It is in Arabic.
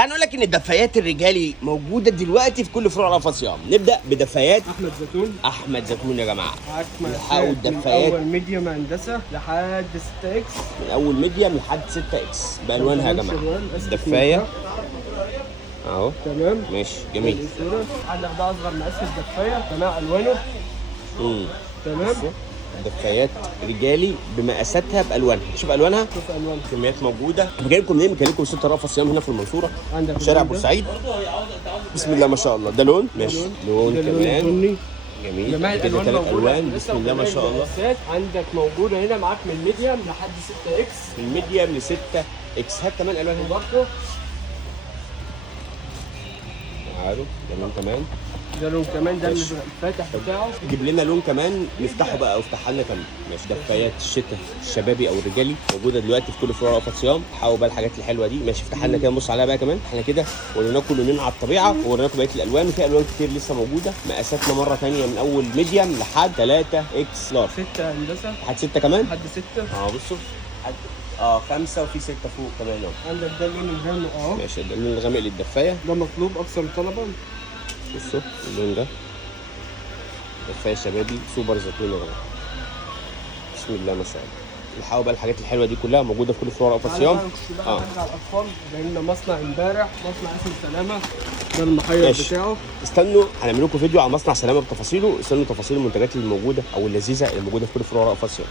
تعال نقول لك ان الدفايات الرجالي موجوده دلوقتي في كل فروع رأفت صيام. نبدا بدفايات احمد زيتون يا جماعه. الحقوا الدفايات من اول ميديوم هندسه لحد 6 اكس، من اول ميديوم لحد 6 اكس بالوانها يا جماعه. الدفايه اهو تمام ماشي جميل. عندك ده اصغر مقاس الدفايه تمام الوانه. تمام دفايات رجالي بمقاساتها بالوانها. شوف الوانها، شوف الوانها، كميات موجوده. جاي لكم منين؟ جاي لكم ست رأفت صيام هنا في المنصوره، عندك شارع بورسعيد. بسم الله ما شاء الله. ده لون ماشي، لون كمان بني جميل. جميع كده الالوان 3 موجوده. الوان بسم الله ما شاء الله. عندك موجوده هنا معاك من ميديوم لحد 6 اكس، من ميديوم ل 6 اكس. هات كمان الوان برضه تعالوا تمام. ده لون كمان، ده الفاتح بتاعه. جيب لنا لون كمان نفتحه بقى او افتحها لنا كمان ماشي. دفايات الشتاء الشبابي او الرجالي موجوده دلوقتي في كل فروع رأفت صيام. حاول بقى الحاجات الحلوه دي ماشي. افتحها لنا كده نبص عليها بقى كمان. احنا كده وريناكم لونين على الطبيعه ووريناكم بقيه الالوان، وفي الوان كتير لسه موجوده. مقاساتنا مره ثانيه من اول ميديوم لحد 3 اكس لارج، 6 هندسه لحد 6 كمان لحد 6. بصوا لحد 5 وفي 6 فوق كمان اهو. عندك ده اللون الغامق اهو ماشي. ده اللون الغامق للدفايه، ده مطلوب اكثر طلبا. بصوا اللون ده دفايه شبابي سوبر زيتون يا جماعه. بسم الله ما شاء الله. الحقوا بقى الحاجات الحلوه دي كلها موجوده في كل فروع رأفت صيام. على الاطفال جاي لنا مصنع امبارح، مصنع اسم سلامه، ده المحيط بتاعه. استنوا هنعمل لكم فيديو على مصنع سلامه بتفاصيله. استنوا تفاصيل المنتجات الموجوده او اللذيذه اللي موجوده في كل فروع رأفت صيام.